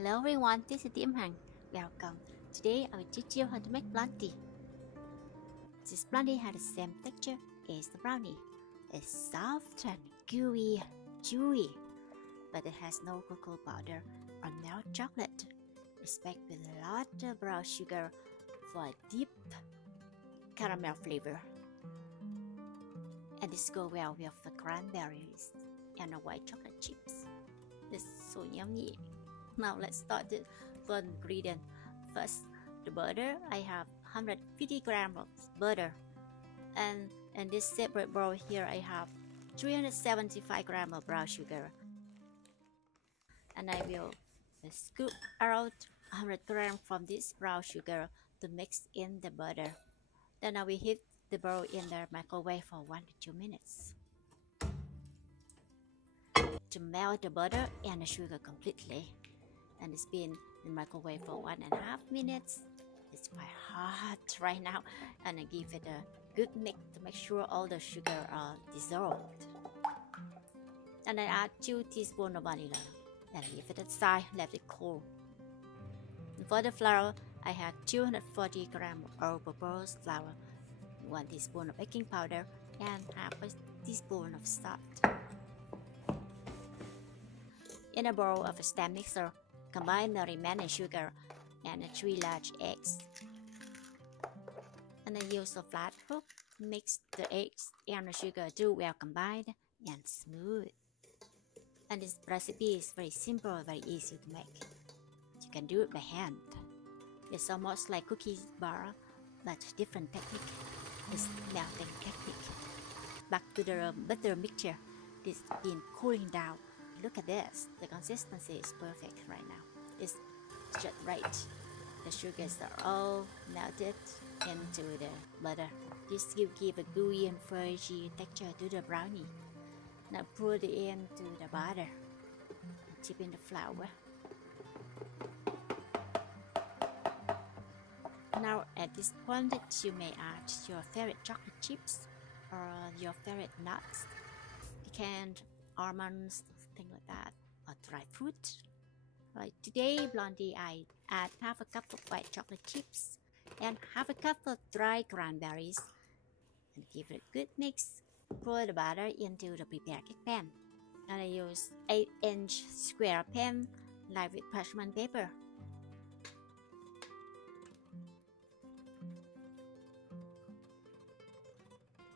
Hello everyone, this is Tim Hằng. Welcome. Today I will teach you how to make blondie. This blondie has the same texture as the brownie. It's soft and gooey, chewy, but it has no cocoa powder or milk chocolate. It's baked with a lot of brown sugar for a deep caramel flavor. And this goes well with the cranberries and the white chocolate chips. It's so yummy. Now let's start the first ingredient. First, the butter. I have 150 grams of butter, and in this separate bowl here I have 375 grams of brown sugar, and I will scoop out 100 grams from this brown sugar to mix in the butter. Then I will heat the bowl in the microwave for 1 to 2 minutes to melt the butter and the sugar completely. And it's been in the microwave for 1.5 minutes. It's quite hot right now, and I give it a good mix to make sure all the sugar are dissolved. And I add 2 teaspoons of vanilla and leave it aside, let it cool. And for the flour, I had 240 grams of all-purpose flour, 1 teaspoon of baking powder, and half a teaspoon of salt. In a bowl of a stand mixer, combine the remaining sugar and 3 large eggs. And I use a flat hook to mix the eggs and the sugar to well combined and smooth. And this recipe is very simple, very easy to make. You can do it by hand. It's almost like cookie bar, but different technique. It's melting technique. Back to the butter mixture. It's been cooling down. Look at this, the consistency is perfect right now. It's just right. The sugars are all melted into the butter. This will give a gooey and fudgy texture to the brownie. Now pour it into the butter and dip in the flour. Now at this point you may add your favorite chocolate chips or your favorite nuts, pecan, almonds, things like that, or dry fruit. Right, today Blondie I add half a cup of white chocolate chips and half a cup of dry cranberries and give it a good mix. Pour the butter into the prepared cake pan, and I use 8-inch square pan lined with parchment paper.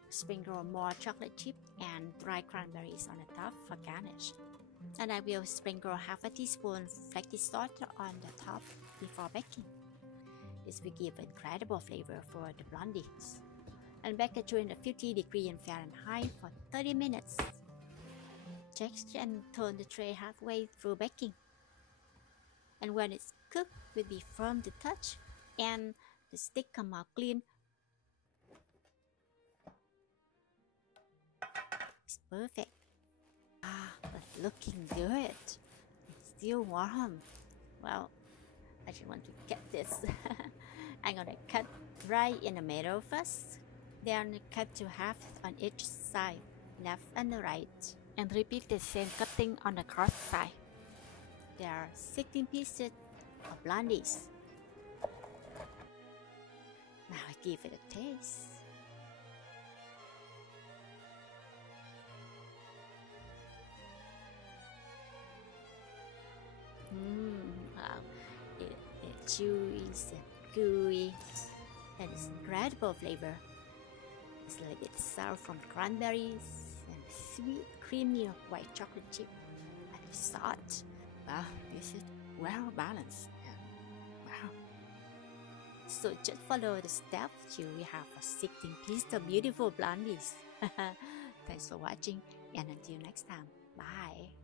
Sprinkle more chocolate chip and dry cranberries on the top for garnish. And I will sprinkle half a teaspoon flaky salt on the top before baking. This will give incredible flavor for the blondies. And bake at 250 degrees Fahrenheit for 30 minutes. Check and turn the tray halfway through baking. And when it's cooked, it will be firm to touch and the stick come out clean. It's perfect. But looking good. It's still warm. Well, I just want to get this. I'm gonna cut right in the middle first, then cut to half on each side, left and right, and repeat the same cutting on the cross side. There are 16 pieces of blondies. Now I give it a taste. Wow, it's chewy, it's gooey, and it's incredible flavor. It's a little bit sour from cranberries and sweet, creamy white chocolate chip and salt. Wow, this is well balanced. Wow. So just follow the steps. You will have a 16 pieces of beautiful blondies. Thanks for watching, and until next time, bye.